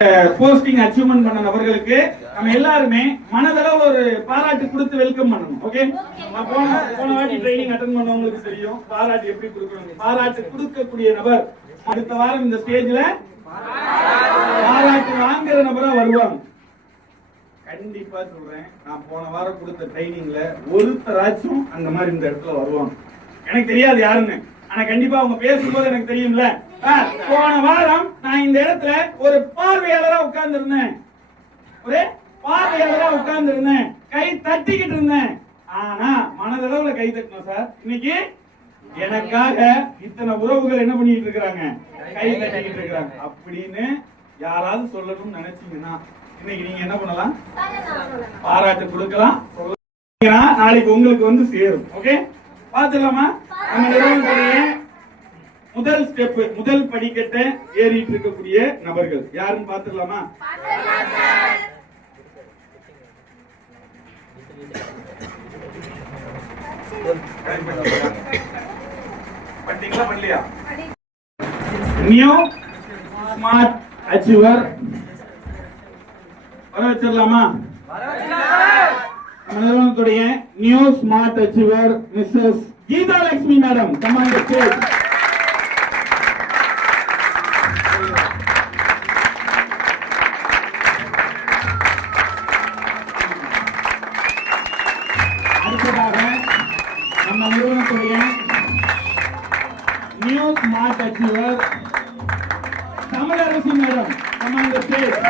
Posting achievement பண்ண நபர்களுக்கு நம்ம எல்லாருமே மனதளவு ஒரு பாராட்டு கொடுத்து வெல்கம் பண்ணணும். ஓகே, போன வாட்டி ட்ரைனிங் அட்டெண்ட் பண்ணவங்களுக்கு தெரியும் பாராட்டு எப்படி கொடுக்கணும். பாராட்டு கொடுக்கக்கூடிய நபர் அடுத்த வாரம் இந்த ஸ்டேஜ்ல பாராட்டு வாங்குற நபரா வருவாங்க. கண்டிப்பா சொல்றேன், நான் போன வாரம் கொடுத்த ட்ரைனிங்ல ஒருத்தராச்சும் அந்த மாதிரி இந்த இடத்துல வருவாங்க. எனக்கு தெரியாது யாருன்னு, ஆனா கண்டிப்பா அவங்க பேசும்போது எனக்கு தெரியும்ல. போன வாரம் நான் இந்த இடத்துல ஒரு பார்வையாளரா உட்கார்ந்து இருந்தேன், கை தட்டிக்கிட்டு இருந்தேன். ஆனா மனதளவுல கை தட்டணும் சார். இன்னைக்கு எனக்காக இத்தனை உறவுகள் என்ன பண்ணிட்டு இருக்காங்க, கை தட்டிக்கிட்டு இருக்காங்க அப்படின்னு யாராவது சொல்லணும்னு நினைச்சீங்கன்னா இன்னைக்கு நீங்க என்ன பண்ணலாம், பாராட்டு கொடுக்கலாம். நாளைக்கு உங்களுக்கு வந்து சேரும். ஓகே, பாத்துலாமா? நம்ம நிறுவனத்துடைய முதல் ஸ்டெப், முதல் படிக்கட்டை ஏறிட்டு இருக்கக்கூடிய நபர்கள் யாருன்னு பாத்துக்கலாமா? படிங்களா பண்ணலையா? நியூ ஸ்மார்ட் அச்சீவர் வர வச்சிடலாமா? நம்ம நிறுவனத்துடைய new smart achiever Mrs Geetha Lakshmi madam, come on the stage. அடுத்ததாக நம்ம நிறுவனத்துடைய new smart achiever Tamilarasi madam, come on the stage.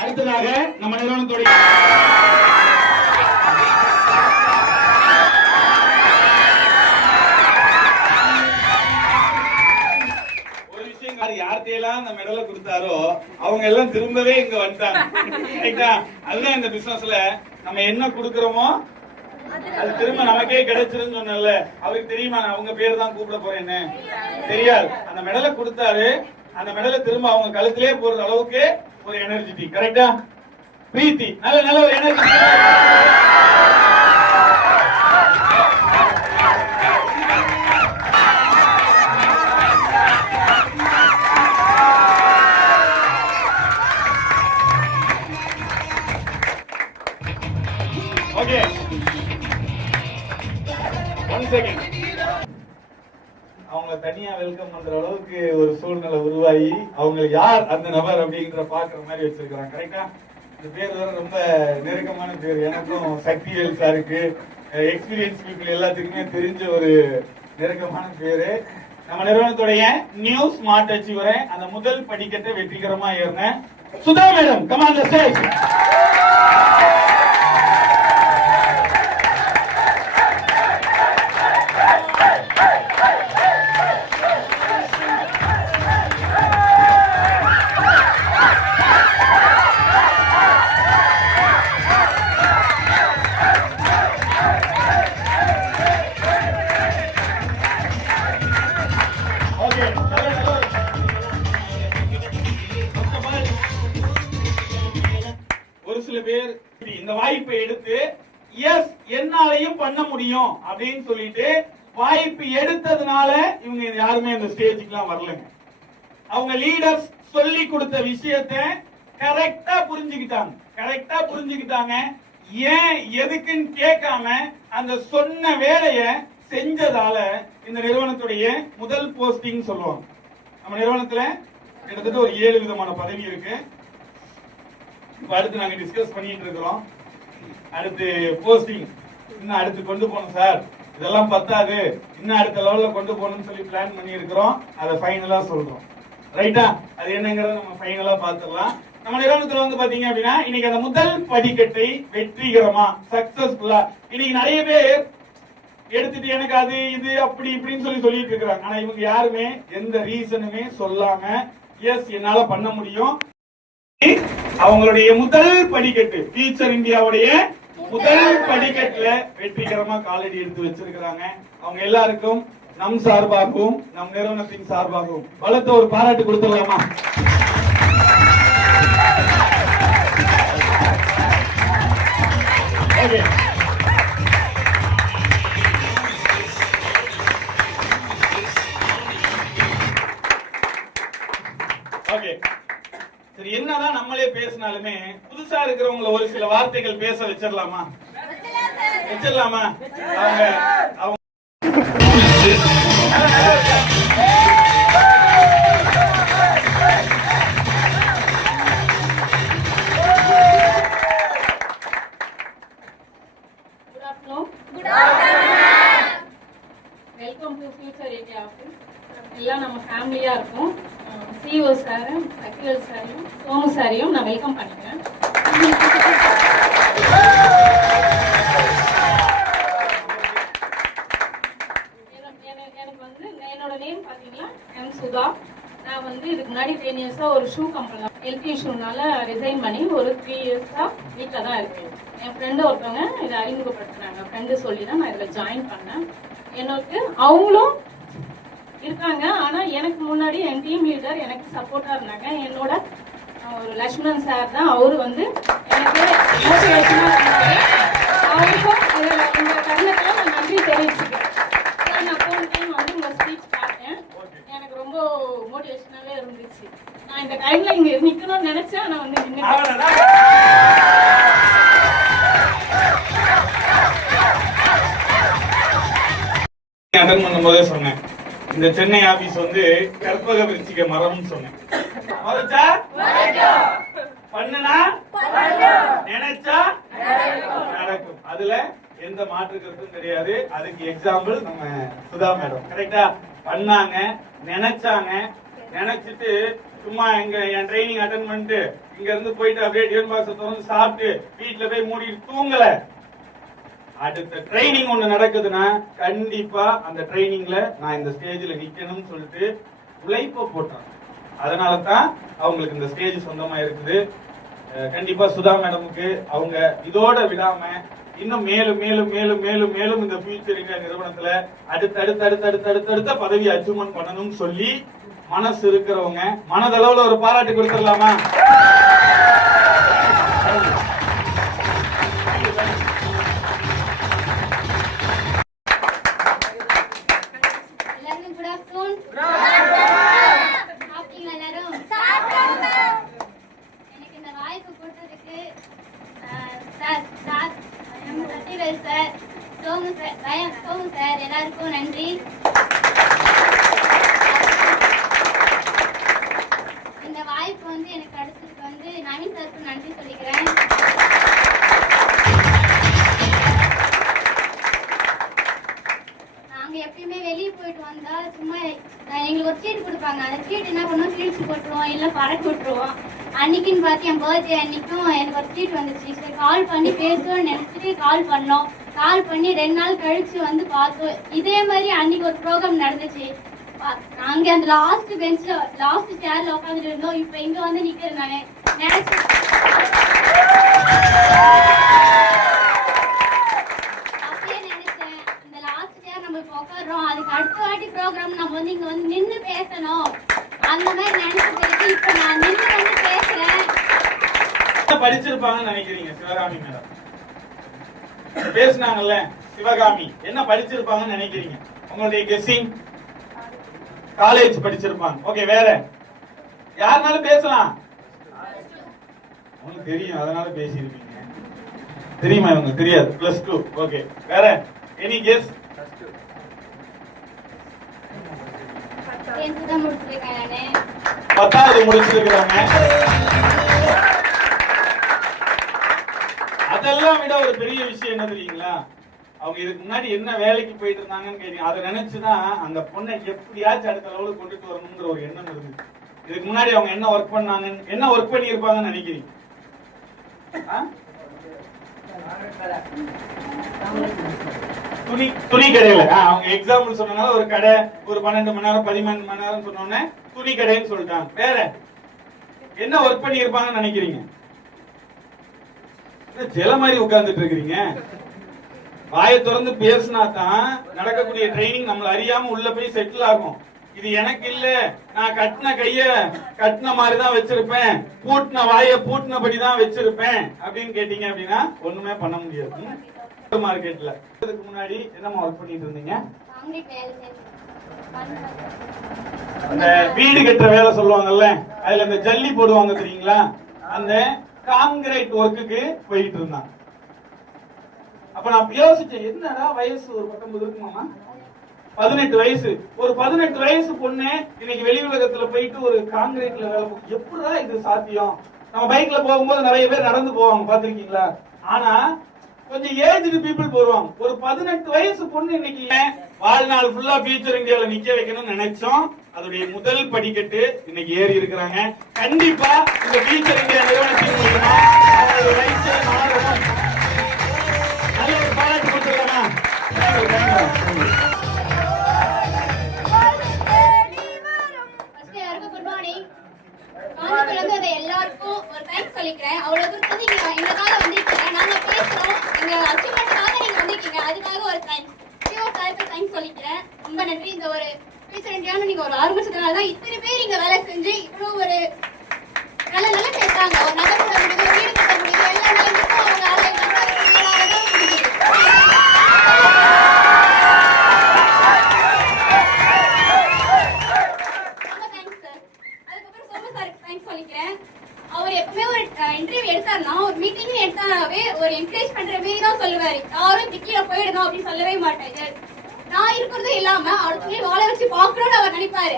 அடுத்ததாக நம்ம நிறுவனத்துடைய ஒரு விஷயம், யார்கிட்டயெல்லாம் நம்ம மெடலை கொடுத்தாரோ அவங்க எல்லாம் திரும்பவே இங்க வந்துட்டாங்க. அதுதான் இந்த பிசினஸ்ல நம்ம என்ன கொடுக்கறோமோ அது திரும்ப நமக்கே கிடைச்சிருன்னு சொன்னல. அவருக்கு தெரியுமா நான் அவங்க பேர் தான் கூப்பிட போறேன்னு? தெரியாது. அந்த மெடலை கொடுத்தாரு, அந்த மெடலை திரும்ப அவங்க கழுத்திலே போற அளவுக்கு ஒரு எனர்ஜி. கரெக்டா? பிரீத்தி, நல்ல ஒரு எனர்ஜி. Okay, 1 second. அவங்க தனியா வெல்கம் பண்ற அளவுக்கு ஒரு சூழ்நிலை உருவாகி அவங்க யார் அந்த நபர் அப்படிங்கிற பாக்குற மாதிரி வச்சிருக்காங்க. கரெக்டா? இந்த பேர் வேற ரொம்ப நெருக்கமான பேர். எனக்கும் சக்திவேல் சாருக்கு, எக்ஸ்பீரியன்ஸ் பீப்புள் எல்லாத்துக்குமே தெரிஞ்ச ஒரு நெருக்கமான பேரு. நம்ம நிறுவனத்துடைய நியூ ஸ்மார்ட் அச்சீவரை அந்த முதல் படிக்கட்டை வெற்றிகரமா ஏறின Sudha madam, come on the stage. ஒரு சில பேர் இந்த வாய்ப்பை எடுத்து எஸ் என்னாலையும் பண்ண முடியும் அப்படின்னு சொல்லிட்டு வாய்ப்பு எடுத்ததுனால இவங்க யாருமே இந்த ஸ்டேஜுக்குலாம் வரலங்க. அவங்க லீடர்ஸ் சொல்லி கொடுத்த விஷயத்தை கரெக்டா புரிஞ்சுக்கிட்டாங்க. ஏன் எதுக்குன்னு கேட்காம அந்த சொன்ன வேலையை செஞ்சதால இந்த நிறுவனத்துடைய முதல் போஸ்டிங் சொல்லுவாங்க. நம்ம நிறுவனத்துல கிட்டத்தட்ட ஒரு 7 விதமான பதவி இருக்கு. இப்ப அடுத்து நாங்க டிஸ்கஸ் பண்ணிட்டு இருக்கிறோம். அடுத்து போஸ்டிங் இன்னும் அடுத்து கொண்டு போனோம் சார். இதெல்லாம் பத்தாது, இன்னும் அடுத்த லெவல்ல கொண்டு போகணும்னு சொல்லி பிளான் பண்ணி இருக்கிறோம். அதை ஃபைனலா சொல்றோம். ரைட்டா? அது என்னங்கறத நம்ம ஃபைனலா பார்த்துடலாம். நம்ம நிறுவனத்துல வந்து பாத்தீங்க அப்படின்னா இன்னைக்கு அந்த முதல் படிக்கட்டை வெற்றிகரமா சக்சஸ்ஃபுல்லா இன்னைக்கு நிறைய பேர் எடுத்துட்டு எனக்கு அது இது அப்படி இப்படின்னு சொல்லிட்டு இருக்காங்க. ஆனா இவங்க யாருமே எந்த ரீசனுமே சொல்லாம எஸ் என்னால பண்ண முடியும், அவங்களுடைய முதல் படிக்கட்டு ஃபியூச்சர் இந்தியாவுடைய முதல் படிக்கட்டுல வெற்றிகரமா காலடி எடுத்து வச்சிருக்கிறாங்க. அவங்க எல்லாருக்கும் நம் சார்பாகவும் நம் நிறுவனத்தின் சார்பாகவும் பலத்த ஒரு பாராட்டு கொடுத்துடலாமா? ஓகே. ஓகே சரி, என்னதான் நம்மளே பேசினாலுமே புதுசா இருக்கிறவங்களை ஒரு சில வார்த்தைகள் பேச வச்சிடலாமா? வச்சிடலாமா? அவங்க welcome to future India office. எல்லாம் நம்ம ஃபேமிலியா இருக்கும். சிஓ சார், அகில் சாரையும் சோமு சாரையும் நான் வெல்கம் பண்ணிக்கிறேன். எனக்கு வந்து என்னோட நேம் பார்த்தீங்கன்னா எம் சுதா. நான் வந்து இதுக்கு முன்னாடி 10 இயர்ஸாக ஒரு ஷூ கம்பெனி ஹெல்த் இஷ்யூனால ரிசைன் பண்ணி ஒரு 3 இயர்ஸாக வீட்டில் தான் இருக்கேன். என் ஃப்ரெண்டு ஒருத்தவங்க இதை அறிமுகப்படுத்துனாங்க. ஃப்ரெண்டு சொல்லி தான் நான் இதில் ஜாயின் பண்ணேன். எனக்கு அவங்களும் இருக்காங்க. ஆனால் எனக்கு முன்னாடி என் டீம் லீடர் எனக்கு சப்போர்ட்டாக இருந்தாங்க. என்னோட ஒரு லக்ஷ்மணன் சார் தான். அவர் வந்து எனக்கு மோட்டிவேஷனாக இருந்தாங்க. அவருக்கும் இந்த தருணத்தில் நான் நன்றி தெரிவிச்சுக்கிறேன். சார், நான் போன டைம் வந்து உங்கள் ஸ்பீச் பார்த்தேன். எனக்கு ரொம்ப மோட்டிவேஷனாகவே இருந்துச்சு. நான் இந்த டைமில் இங்கே நிற்கணும்னு நினச்சேன். ஆனால் வந்து அட்டன் பண்ணும்போதே சொன்னேன், இந்த சென்னை ஆபீஸ் வந்து கற்பக விருச்சிக மரம்னு சொன்னேன். பண்ணுனா நினைச்சா நடக்கும். அதுல எந்த மாற்று கருத்தும் கிடையாது. அதுக்கு எக்ஸாம்பிள் நம்ம சுதா மேடம். கரெக்டா? பண்ணாங்க, நினைச்சாங்க, நினைச்சிட்டு சும்மா என் ட்ரைனிங் அட்டன் பண்ணிட்டு இங்க இருந்து போயிட்டு அப்படியே டிஃபன் பாக்ஸ் திறந்து சாப்பிட்டு வீட்டுல போய் மூடிட்டு தூங்கல. அடுத்த ட்ரைனிங் ஒண்ணு நடக்குதுன்னா கண்டிப்பா அந்த ட்ரைனிங்ல நான் இந்த ஸ்டேஜ்ல நிக்கணும்னு சொல்லிட்டு உழைப்ப போட்டாங்க. அதனாலதான் அவங்களுக்கு இந்த ஸ்டேஜ் சொந்தமா இருக்குது. கண்டிப்பா சுதா மேடமுக்கு அவங்க இதோட விடாம இன்னும் மேலும் மேலும் மேலும் மேலும் மேலும் இந்த ஃபியூச்சர் இந்தியா நிறுவனத்துல அடுத்த பதவி அச்சீவ்மெண்ட் பண்ணணும்னு சொல்லி மனசு இருக்கிறவங்க மனதளவுல ஒரு பாராட்டு கொடுத்துடலாமா? சார், சோமு சார் எல்லாருக்கும் நன்றி. இந்த வாய்ப்பு வந்து எனக்கு கிடைச்சதுக்கு வந்து நவீன் சாருக்கு நன்றி சொல்லிக்கிறேன். நாங்க எப்பயுமே வெளியே போயிட்டு வந்தா சும்மா எங்களுக்கு ஒரு சீட்டு கொடுப்பாங்க. அந்த சீட்டு என்ன பண்ணுவோம், கிழிச்சு போட்டுருவோம், இல்லை பறக்க விட்டுருவோம். அன்னைக்குன்னு பார்த்து என் பர்த்டே அன்னைக்கும் எனக்கு ஒரு சீட் வந்துச்சு. சரி கால் பண்ணி பேசுவோம்னு நினைச்சிட்டு கால் பண்ணோம். கால் பண்ணி 2 நாள் கழிச்சு வந்து பார்த்தோம். இதே மாதிரி அன்னைக்கு ஒரு ப்ரோக்ராம் நடந்துச்சு. நாங்க அந்த லாஸ்ட் பெஞ்ச்ல லாஸ்ட் சேர்ல உட்காந்துட்டு இருந்தோம். இப்ப இங்க வந்து நிக்கிறேன். நானு நினைச்சேன் அப்படியே நினைச்சேன், இந்த லாஸ்ட் சேர் நம்ம இப்ப உட்காடுறோம், அதுக்கு அடுத்த வாட்டி ப்ரோக்ராம் நம்ம வந்து இங்க வந்து நின்று பேசணும் அந்த மாதிரி நினைச்சிட்டு இப்ப நான் நின்று வந்து பேசுறேன். படிச்சிருப்பாங்கன்னு நினைக்கிறீங்க சிவகாமி மேடம்? பேசினாங்கல்ல சிவகாமி, என்ன படிச்சிருப்பாங்கன்னு நினைக்கிறீங்க? உங்களுடைய கெஸ்ஸிங்? காலேஜ் படிச்சிருப்பாங்க. ஓகே, வேற யாருனாலும் பேசலாம். உங்களுக்கு தெரியும், அதனால பேசியிருப்பீங்க. தெரியுமா? இவங்க தெரியாது. +2. ஓகே, வேற எனி கெஸ்? 10வது முடிச்சிருக்காங்க. அதெல்லாம் விட ஒரு பெரிய விஷயம் என்ன தெரியுங்களா? அவங்க இதுக்கு முன்னாடி என்ன வேலைக்கு போயிட்டு இருந்தாங்கன்னு கேட்டீங்க. அதை நினைச்சுதான் அந்த பொண்ணை எப்படியாச்சும் அடுத்த லெவலுக்கு கொண்டுட்டு வரணுங்கிற ஒரு எண்ணம் இருந்துச்சு. இதுக்கு முன்னாடி அவங்க என்ன ஒர்க் பண்ணாங்க, என்ன ஒர்க் பண்ணி இருப்பாங்கன்னு நினைக்கிறீங்க? துணி கடையில அவங்க எக்ஸாம்பிள் சொன்னனால ஒரு கடை ஒரு 12 மணி நேரம் 13 மணி நேரம் சொன்னோன்னே துணி கடைன்னு சொல்லிட்டாங்க. வேற என்ன ஒர்க் பண்ணி இருப்பாங்கன்னு நினைக்கிறீங்க? ஜெல மாதிரி உட்கார்ந்துட்டு இருக்கிறீங்க. வாயை திறந்து பேசினா தான் நடக்கக்கூடிய ட்ரைனிங் நம்மள அறியாம உள்ள போய் செட்டில் ஆகும். இது எனக்கு இல்ல, நான் கட்டின கைய கட்டின மாதிரிதான் வச்சிருப்பேன், பூட்டின வாய பூட்டினபடிதான் வச்சிருப்பேன் அப்படின்னு கேட்டீங்க அப்படின்னா ஒண்ணுமே பண்ண முடியாது. மார்க்கெட்ல இதுக்கு முன்னாடி என்னமா ஒர்க் பண்ணிட்டு இருந்தீங்க? அந்த வீடு கட்டுற வேலை சொல்லுவாங்கல்ல, அதுல இந்த ஜல்லி போடுவாங்க தெரியுங்களா, அந்த கான்கிரீட் ஒர்க்குக்கு போயிட்டு இருந்தான். அப்ப நான் யோசிச்சேன், என்னடா வயசு ஒரு 19 இருக்குமாமா, 18 வயசு, ஒரு 18 வயசு பொண்ணு இன்னைக்கு வெளி உலகத்துல போயிட்டு ஒரு கான்கிரீட்ல வேலை, எப்படா இது சாத்தியம்? நம்ம பைக்ல போகும்போது நிறைய பேர் நடந்து போவாங்க, பாத்திருக்கீங்களா? ஆனா கொஞ்சம் ஏஜ்டு பீப்புள் போவாங்க. ஒரு 18 வயசு பொண்ணு இன்னைக்கு வாழ்நாள் ஃபுல்லா ஃபியூச்சர் இந்தியால நிக்க வைக்கணும்னு நினைச்சோம். அதோடைய முதல் படிக்கட்டு இன்னைக்கு ஏறி இருக்கிறாங்க. கண்டிப்பா இந்த ஃபியூச்சர் இந்தியா நிறுவனத்தின் மூலமா அவங்களுடைய லைஃப்ஸ்டைல் மாறணும். நல்ல ஒரு பாராட்டு கொடுத்துருக்காங்க. எல்லாருக்கும் ஒரு தேங்க்ஸ் சொல்லிக்கிறேன். அவ்வளவு தூரத்துக்கு நீங்க எங்களுக்காக வந்திருக்கீங்க, நாங்க பேசுறோம், எங்க அச்சீவ்மெண்ட்டுக்காக நீங்க வந்திருக்கீங்க, அதுக்காக ஒரு தேங்க்ஸ். தேங்க்ஸ் சொல்லிக்கிறேன். ரொம்ப நன்றி. இந்த ஒரு ஃபியூச்சர் இந்தியான்னு நீங்க ஒரு ஆரம்பிச்சதுனால தான் இத்தனை பேர் இங்க வேலை செஞ்சு இவ்வளவு ஒரு நல்ல நல்ல பேசுறாங்க. ஒரு நகர் கூட முடியுது, வீடு கட்ட முடியுது, எல்லாமே இருக்கும். அவங்க அவர் எப்பவுமே ஒரு இன்டர்வியூ எடுத்தாருன்னா, ஒரு மீட்டிங் எடுத்தாவே ஒரு என்கரேஜ் பண்ற மாதிரி தான் சொல்லுவாரு. யாரும் திக்கில போயிடணும் அப்படின்னு சொல்லவே மாட்டாரு. நான் இருக்கிறதும் இல்லாம அடுத்த வாழ வச்சு பாக்கணும்னு அவர் நினைப்பாரு.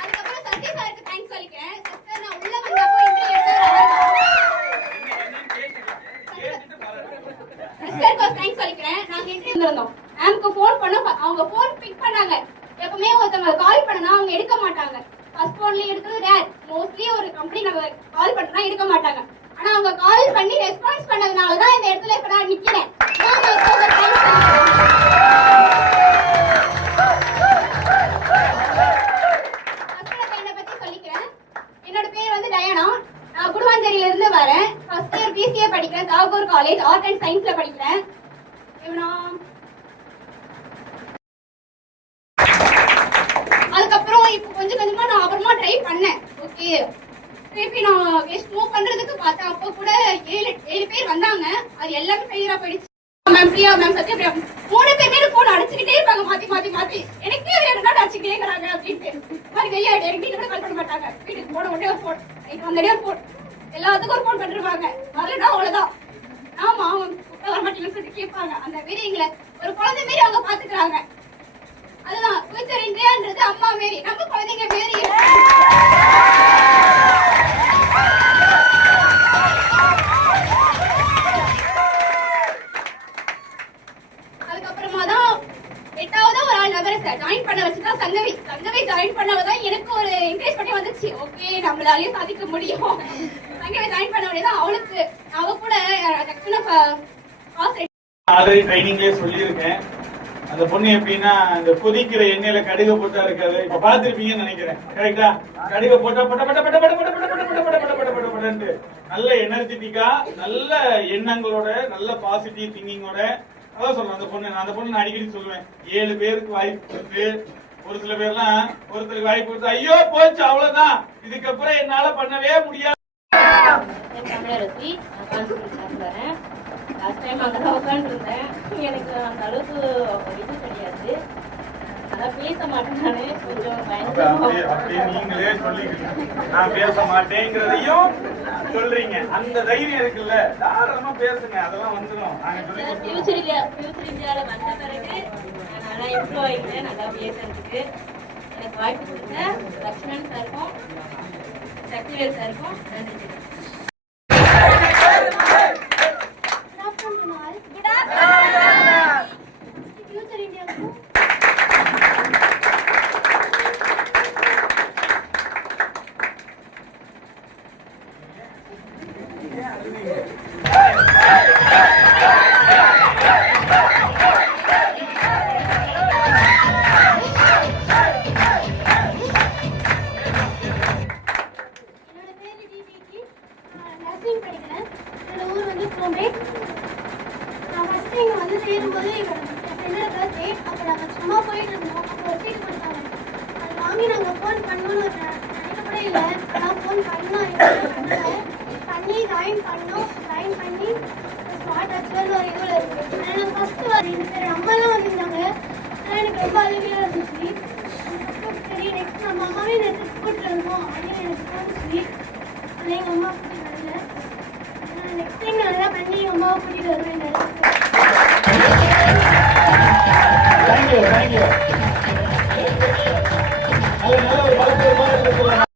அதுக்கப்புறம் சத்யா சாருக்கு தேங்க்ஸ் சொல்லிக்கிறேன். சிஸ்டர் நான் உள்ள வந்தப்போ இன்டர்வியூ எடுத்தாரு, தேங்க்ஸ் சொல்லிக்கிறேன். நாங்க இன்டர்வியூ இருந்தோம், மேம்க்கு போன் பண்ணோம், அவங்க போன் பிக் பண்ணாங்க. எப்பவுமே ஒருத்தவங்க கால் பண்ணனா அவங்க எடுக்க மாட்டாங்க. ஃபர்ஸ்ட் போன்ல எடுக்கிறது ரேர். மோஸ்ட்லி ஒரு கம்பெனி நம்ம கால் பண்றா எடுக்க மாட்டாங்க. ஆனா அவங்க கால் பண்ணி ரெஸ்பான்ஸ் பண்ணதுனால தான் இந்த இடத்துல இப்ப நான் நிக்கிறேன். என்னை பத்தி சொல்லிக்கிறேன். என்னோட பேர் வந்து டயானா. நான் குடுவாஞ்சேரியில இருந்து வரேன். ஃபர்ஸ்ட் இயர் பிசிஏ படிக்கிறேன், தாகூர் காலேஜ் ஆர்ட் அண்ட் சயின்ஸ்ல படிக்கிறேன். அதுக்கப்புறம் இப்போ கொஞ்சம் கொஞ்சமா நான் அப்புறமா ட்ரை பண்ணேன். ஓகே, திருப்பி நான் வெஸ்ட் மூவ் பண்றதுக்கு பார்த்தேன். அப்போ கூட 7 பேர் வந்தாங்க. அது எல்லாமே ஃபெயிலியரா போயிடுச்சு. மேம் பிரியா, மேம் சத்யா பிரியா 3 பேருமே போன் அடிச்சுக்கிட்டே இருப்பாங்க, மாத்தி எனக்கே என்னடா அடிச்சுக்கிட்டே இருக்காங்க அப்படின்ட்டு. மாதிரி வெளியே டேரக்ட் கூட கால் பண்ண மாட்டாங்க. வீட்டுக்கு போன உடனே ஒரு போன், வந்தடே ஒரு போன், எல்லாத்துக்கும் ஒரு போன் பண்ணிருப்பாங்க. வரலன்னா அவ்வளவுதான். ஆமா வர மாட்டேங்கன்னு சொல்லிட்டு கேட்பாங்க. அந்த மாரி எங்களை ஒரு குழந்தை மாரி அவங்க பாத்துக்கிறாங்க. அதுதான் ஃபியூச்சர் இந்தியான்றது அம்மா மாரி, நம்ம குழந்தைங்க மாரி. அதுக்கப்புறமா தான் 8வது ஒரு ஆள் நபரை ஜாயின் பண்ண வச்சுதான் சங்கவி ஜாயின் பண்ணாதான் எனக்கு ஒரு என்கரேஜ் பண்ணி வந்துச்சு. ஓகே, நம்மளாலேயும் சாதிக்க முடியும். சங்கவி ஜாயின் பண்ண உடனே அவளுக்கு அவ கூட ட்ரைனிங்லயே சொல்லியிருக்கேன். அந்த பொண்ணு எப்படின்னா அந்த கொதிக்கிற எண்ணெயில கடுகு போட்டா இருக்காது. இப்ப பாத்துருப்பீங்கன்னு நினைக்கிறேன், கரெக்டா? கடுகு போட்டா பட்ட பட்ட பட்ட பட்ட பட்ட பட்ட பட்ட பட்ட பட்ட பட்ட பட்ட பட்டன்ட்டு நல்ல எனர்ஜெட்டிக்கா, நல்ல எண்ணங்களோட, நல்ல பாசிட்டிவ் திங்கிங்கோட. அதான் சொல்றேன் அந்த பொண்ணு. அந்த பொண்ணு நான் அடிக்கடி சொல்லுவேன், 7 பேருக்கு வாய்ப்பு கொடுத்து, ஒரு சில பேர்லாம் ஒருத்தருக்கு வாய்ப்பு கொடுத்து ஐயோ போச்சு அவ்வளவுதான், இதுக்கப்புறம் என்னால பண்ணவே முடியாது. தமிழரசி, வரேன். லாஸ்ட் டைம் அங்கதான் உட்காந்துருந்தேன். எனக்கு அந்த அளவுக்கு இது கிடையாது, அதான் பேச மாட்டேன். கொஞ்சம் அப்படியே நீங்களே சொல்லிக்கிறீங்க, நான் பேச மாட்டேங்கிறதையும் சொல்றீங்க. அந்த தைரியம் இருக்குல்ல, தாராளமா பேசுங்க, அதெல்லாம் வந்துடும். ஃபியூச்சர் இந்தியால வந்த பிறகு நல்லா இம்ப்ரூவ் ஆகிட்டேன், நல்லா பேசுறதுக்கு. எனக்கு வாய்ப்பு கொடுத்த லக்ஷ்மணன் சாருக்கும் சக்திவேல் சாருக்கும் நன்றி. போயிட்டு இருந்தோம். அப்போ ஒரு சீட் கொடுத்தாங்க. அது வாங்கி நாங்கள் ஃபோன் பண்ணணும்னு நினைக்கப்பட இல்லை. நான் ஃபோன் பண்ணி ஜாயின் பண்ணோம். ஜாயின் பண்ணி ஸ்மார்ட் ஆக்சுவல் ஒரு இதில் இருக்குது. எனக்கு ஃபஸ்ட்டு ஒரு 2 பேர் அம்மாலாம் வந்திருந்தாங்க. ஆனால் எனக்கு ரொம்ப அழுகையாக இருந்துச்சு. சரி நெக்ஸ்ட் நம்ம அம்மாவே நேற்று கூட்டிட்டு இருந்தோம் அப்படின்னு எனக்கு தோணுச்சு. ஆனால் எங்கள் அம்மா கூட்டிட்டு வரல. நெக்ஸ்ட் டைம் நல்லா பண்ணி எங்கள் அம்மாவை கூட்டிட்டு வருவேன். Thank you thank you. நல்ல ஒரு வாழ்க்கை சொல்லலாம்.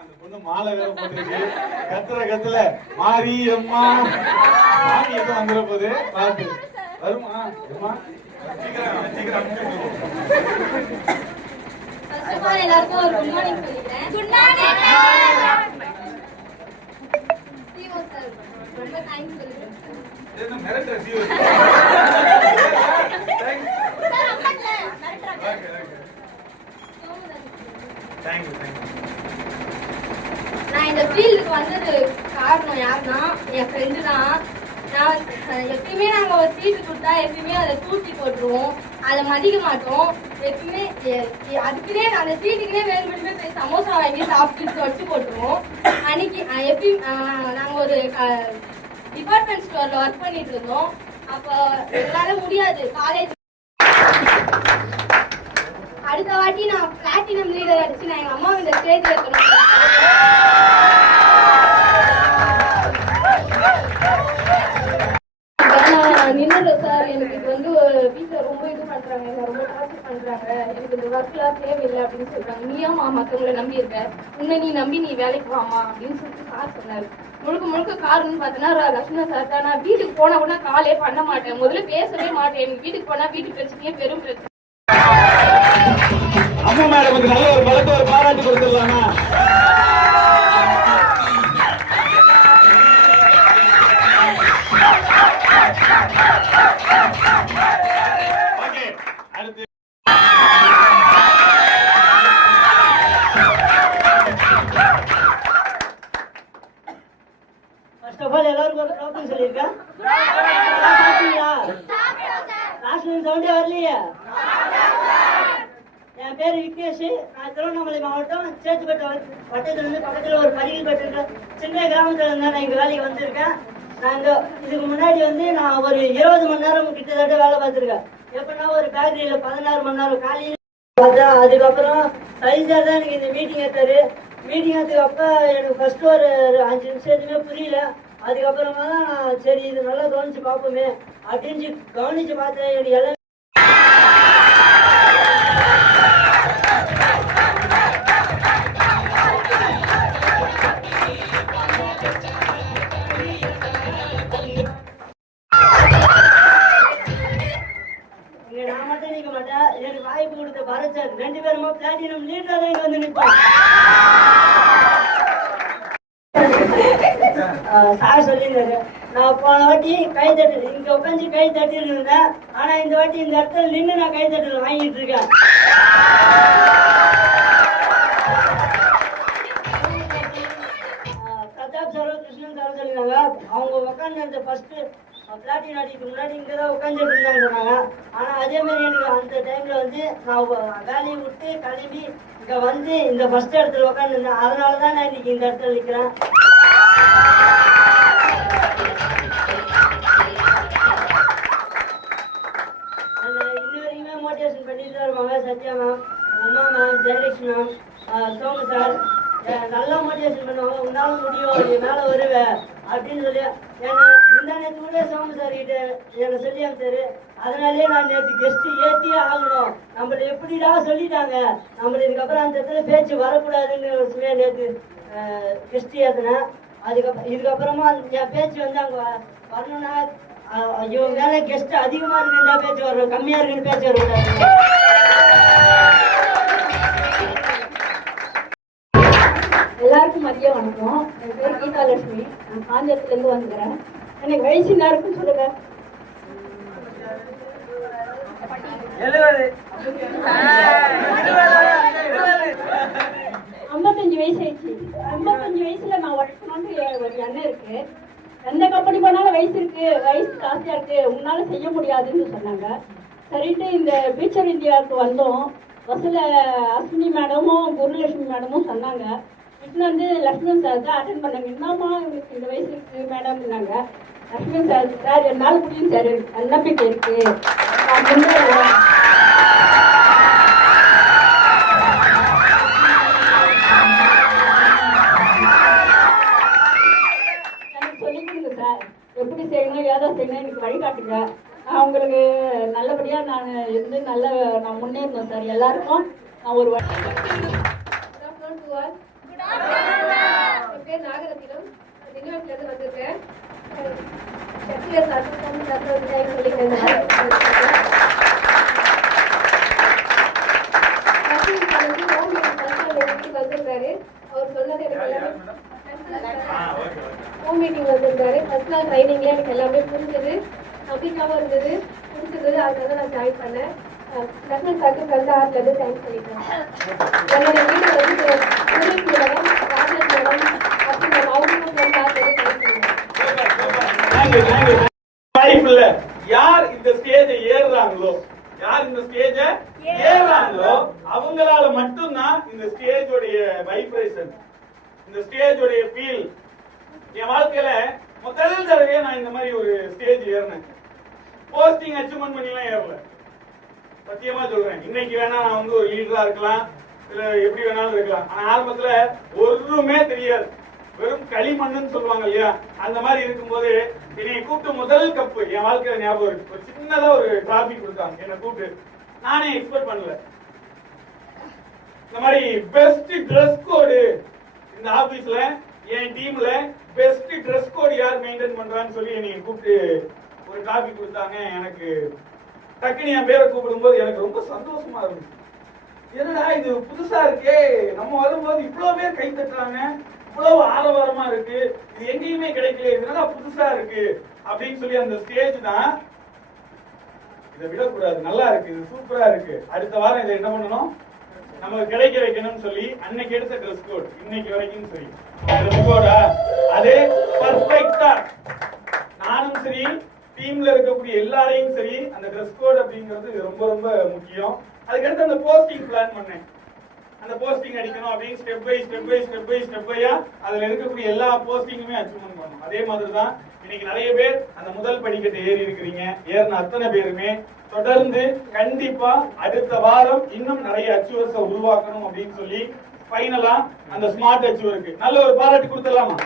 அந்த பொண்ணு மாலை வேற போட்டுருக்கு. கத்துல மாரி அம்மா மாமி எதுவும் வந்துட போகுது. பார்த்து வருமா அம்மா சீக்கிரம் சீக்கிரம். ஃபர்ஸ்ட் ஆஃப் ஆல் எல்லாருக்கும் ஒரு குட் மார்னிங் சொல்லிக்கிறேன். குட் மார்னிங் சிஓ சார் ரொம்ப தேங்க்ஸ் சொல்லிக்கிறேன். என்ன மிரட்டற சிஓ சார் அம்மாட்ல மிரட்டறாங்க. Thank you thank you. நான் இந்த ஃபீல்டுக்கு வந்தது காரணம் யாருன்னா என் ஃப்ரெண்டு தான். நான் எப்பயுமே நாங்கள் ஒரு சீட்டு கொடுத்தா எப்பயுமே அதை தூக்கி போட்டுருவோம், அதை மதிக்க மாட்டோம். எப்பயுமே அதுக்குன்னே அந்த சீட்டுக்குனே வேணுமே போய் சமோசா வாங்கி சாப்பிட்டு வச்சு போட்டுருவோம். அன்னைக்கு எப்பயும் நாங்கள் ஒரு டிபார்ட்மெண்ட் ஸ்டோரில் ஒர்க் பண்ணிட்டு இருந்தோம். அப்போ எங்களால் முடியாது காலேஜ். அடுத்த வாட்டி நான் பிளாட்டினம் லீடர் அடிச்சு நான் எங்கள் அம்மாவை இந்த ஸ்டேஜில் இருக்கணும். நின்றுல சார் எனக்கு இது வந்து வீட்டில் ரொம்ப இது பண்ணுறாங்க, என்ன ரொம்ப டார்ச்சர் பண்ணுறாங்க, எனக்கு இந்த ஒர்க்லாம் தேவையில்லை அப்படின்னு சொல்கிறாங்க. நீயாமா மற்றவங்களை நம்பி இருக்க, உன்னை நீ நம்பி நீ வேலைக்கு வாமா அப்படின்னு சொல்லிட்டு சார் சொன்னார். முழுக்க முழுக்க காரணம்னு பார்த்தோன்னா லட்சுமண சார் தான். நான் வீட்டுக்கு போனால் கூட காலே பண்ண மாட்டேன், முதல்ல பேசவே மாட்டேன். எனக்கு வீட்டுக்கு போனால் வீட்டு பிரச்சனையே பெரும் பிரச்சனை. அம்மா மேடம் வந்து நல்ல ஒரு பலத்தை ஒரு பாராட்டு கொடுத்துடலாமா? ஓகே அடுத்து ஃபர்ஸ்ட் ஆஃப் ஆல் எல்லாருக்கும் ஒரு டாபிக் சொல்லியிருக்கேன். சாப்பிட்டீங்களா? லாஸ்ட் சவுண்டே வரலையே. என் பேர் விக்னேஷ். நான் திருவண்ணாமலை மாவட்டம் சேத்துப்பேட்டை வட்டத்திலிருந்து பக்கத்தில் ஒரு பதிகல்பட்டு சின்ன கிராமத்தில் இருந்தால் நான் இங்கே வேலைக்கு வந்திருக்கேன். நான் இதுக்கு முன்னாடி வந்து நான் ஒரு 20 மணி நேரம் கிட்டத்தட்ட வேலை பார்த்துருக்கேன். எப்படின்னா ஒரு ஃபேக்ட்ரியில் 16 மணி நேரம் காலையில் பார்த்தேன். அதுக்கப்புறம் சைஸார் தான் எனக்கு இந்த மீட்டிங் எடுத்தாரு. மீட்டிங் எடுத்ததுக்கு எனக்கு ஃபர்ஸ்ட் ஒரு 5 நிமிஷம் எதுவுமே புரியல. அதுக்கப்புறமா தான் நான் சரி இது நல்லா கவனிச்சு பார்ப்போமே அப்படின்னு கவனிச்சு பார்த்தேன். எனக்கு எல்லாம் நான் மட்டும் நிற்க மாட்டேன். எனக்கு வாய்ப்பு கொடுத்த பரத் சார் 2 பேருமா பிளாட்டினம் லீடரா தான் இங்க வந்து நிற்பாங்க. சார் சொல்லியிருந்தாரு, நான் போன வாட்டி கை தட்டு இங்க உட்காந்து கை தட்டிட்டு இருந்தேன். ஆனா இந்த வாட்டி இந்த இடத்துல நின்று நான் கை தட்டு வாங்கிட்டு இருக்கேன். பிரதாப் சாரும் கிருஷ்ணன் சாரும் சொல்லியிருந்தாங்க, அவங்க உட்காந்து அந்த ஃபர்ஸ்ட் பிளாட்டினம் அடிக்கு முன்னாடி இங்கே தான் உட்காந்துட்டு இருந்தாங்க சொன்னாங்க. ஆனால் அதே மாதிரி எனக்கு அந்த டைமில் வந்து நான் வேலையை விட்டு கிளம்பி இங்கே வந்து இந்த ஃபர்ஸ்ட் இடத்துல உட்காந்துருந்தேன். அதனால தான் நான் இன்னைக்கு இந்த இடத்துல நிற்கிறேன். இன்ன வரைக்குமே மோட்டிவேஷன் பண்ணிட்டு தான் இருப்பாங்க. Sathya ma'am, Uma ma'am, Jayalakshmi ma'am, Somu sir நல்லா மோட்டிவேஷன் பண்ணுவாங்க. உன்னால முடியும், நீ மேலே வருவ அப்படின்னு சொல்லி என்னை முந்தானத்து கூட சோமு சார் கிட்ட என்னை சொல்லி அமைச்சாரு. அதனாலே நான் நேற்று கெஸ்ட் ஏற்றியே ஆகணும். நம்மள எப்படிடா சொல்லிட்டாங்க, நம்மள இதுக்கப்புறம் அந்த இடத்துல பேச்சு வரக்கூடாதுன்னு சொல்லி நேற்று கெஸ்ட் ஏற்றினேன். இதுக்கப்புறமா என் பேச்சு வந்து அங்கே வரணும்னா இவங்க மேலே கெஸ்ட் அதிகமாக இருக்குன்னு பேச்சு வரணும், கம்மியாக இருக்குன்னு பேச்சு வரக்கூடாது. எல்லாருக்கும் மதிய வணக்கம். என் பேர் கீதாலட்சுமி. நான் காஞ்சிபுரத்துலேருந்து வந்துக்கிறேன். எனக்கு வயசு என்ன இருக்குன்னு சொல்லுங்க. 55 வயசு ஆயிடுச்சு. 55 வயசுல நான் உழைக்கணும்னு ஒரு எண்ணம் இருக்கு. எந்த கம்பெனி போனாலும் வயசு இருக்கு, வயசு ஜாஸ்தியா இருக்கு, உன்னால செய்ய முடியாதுன்னு சொன்னாங்க. சரிட்டு இந்த ஃபியூச்சர் இந்தியாவுக்கு வந்தோம். பஸ்ஸில் அஸ்வினி மேடமும் குருலட்சுமி மேடமும் சொன்னாங்க, இட்னு வந்து லக்ஷ்மண் சார் தான் அட்டன் பண்ணாங்க. என்னம்மா உங்களுக்கு இந்த வயசு இருக்கு மேடம்னாங்க. லக்ஷ்மண் சார், சார் என்னால் முடியும் சார், எனக்கு நம்பிக்கை இருக்கு, நான் முன்னேறுவேன். எனக்கு சொல்லிக் கொடுங்க சார், எப்படி செய்யணும் ஏதோ செய்யணும் எனக்கு வழிகாட்டுங்க. நான் உங்களுக்கு நல்லபடியாக நான் இருந்து நான் முன்னேறணும் சார். எல்லாருக்கும் நான் ஒரு என் பேர் நாகரத்தினம், திண்டிவனத்திலிருந்து வந்திருக்கேன். சக்திவேல் சார் சொல்லிக்கிறேன். வந்திருக்காரு. அவர் சொன்னது எனக்கு எல்லாமே ஹோம் மீட்டிங் வந்திருந்தாரு. ஃபர்ஸ்ட் நாள் ட்ரைனிங்ல எனக்கு எல்லாமே புரிஞ்சது, நம்பிக்கையாகவும் இருந்தது, பிடிச்சது. அதனால நான் ஜாயின் பண்ணேன். லக்ஷ்மண் சாருக்கு ஃப்ரெண்ட் ஆர்ட்லேருந்து தேங்க்ஸ் சொல்லிட்டேன். என்னோட வீடு வந்து மேடம், ராஜேஷ் மேடம் மற்றும் அவங்களுக்கும் ஃப்ரெண்ட் ஆர்ட்லேருந்து தேங்க்ஸ் சொல்லுவேன். வாய்ப்பில்ல. யார் இந்த ஸ்டேஜை ஏறுறாங்களோ, யார் இந்த ஸ்டேஜை ஏறுறாங்களோ அவங்களால மட்டும்தான் இந்த ஸ்டேஜோடைய வைப்ரேஷன், இந்த ஸ்டேஜோடைய ஃபீல். என் வாழ்க்கையில முதல் தடவையா நான் இந்த மாதிரி ஒரு ஸ்டேஜ் ஏறினேன். போஸ்டிங் அச்சீவ்மெண்ட் பண்ணிலாம் ஏறல, சத்தியமா சொல்றேன். இன்னைக்கு வேணா நான் வந்து ஒரு லீடரா இருக்கலாம், இல்ல எப்படி வேணாலும் இருக்கலாம். ஆனா ஆரம்பத்துல ஒருமே தெரியாது, வெறும் களிமண்ணுன்னு சொல்லுவாங்க இல்லையா, அந்த மாதிரி இருக்கும்போது என்னை கூப்பிட்டு முதல் கப்பு என் வாழ்க்கையில ஞாபகம் இருக்கு. ஒரு சின்னதா ஒரு டிராபி கொடுத்தாங்க என்னை கூப்பிட்டு. நானே எக்ஸ்பெக்ட் பண்ணல. இந்த மாதிரி பெஸ்ட் ட்ரெஸ் கோடு இந்த ஆபீஸ்ல என் டீம்ல பெஸ்ட் ட்ரெஸ் கோடு யார் மெயின்டைன் பண்றான்னு சொல்லி என்னை கூப்பிட்டு ஒரு டிராபி கொடுத்தாங்க. எனக்கு டக்குனு என் பேரை கூப்பிடும்போது எனக்கு ரொம்ப சந்தோஷமா இருந்துச்சு. என்னடா இது புதுசா இருக்கே, நம்ம வரும்போது இவ்வளவு பேர் கை தட்டுறாங்க, இவ்வளவு ஆரவாரமா இருக்கு, இது எங்கேயுமே கிடைக்கல, இதனால புதுசா இருக்கு அப்படின்னு சொல்லி அந்த ஸ்டேஜ் தான். இதை விடக்கூடாது, நல்லா இருக்கு, இது சூப்பரா இருக்கு, அடுத்த வாரம் இதை என்ன பண்ணணும், நமக்கு கிடைக்க வைக்கணும்னு சொல்லி அன்னைக்கு எடுத்த ட்ரெஸ் கோட் இன்னைக்கு வரைக்கும் சரி. ட்ரெஸ் கோடா அது பர்ஃபெக்ட்டா நானும் சரி டீம்ல இருக்கக்கூடிய எல்லாரையும் சரி அந்த ட்ரெஸ் கோட் அப்படிங்கிறது ரொம்ப ரொம்ப முக்கியம். அதுக்கடுத்து அந்த போஸ்டிங் பிளான் பண்ணேன். அந்த போஸ்டிங் அடிக்கணும் அப்படின்னு ஸ்டெப் பையா அதுல இருக்கக்கூடிய எல்லா போஸ்டிங்குமே அச்சீவ்மெண்ட் பண்ணணும். அதே மாதிரி தான் இன்னைக்கு நிறைய பேர் அந்த முதல் படிக்கட்டை ஏறி இருக்கிறீங்க. ஏறின அத்தனை பேருமே தொடர்ந்து கண்டிப்பா அடுத்த வாரம் இன்னும் நிறைய அச்சீவர்ஸை உருவாக்கணும் அப்படின்னு சொல்லி ஃபைனலா அந்த ஸ்மார்ட் அச்சீவருக்கு நல்ல ஒரு பாராட்டு கொடுத்துடலாமா?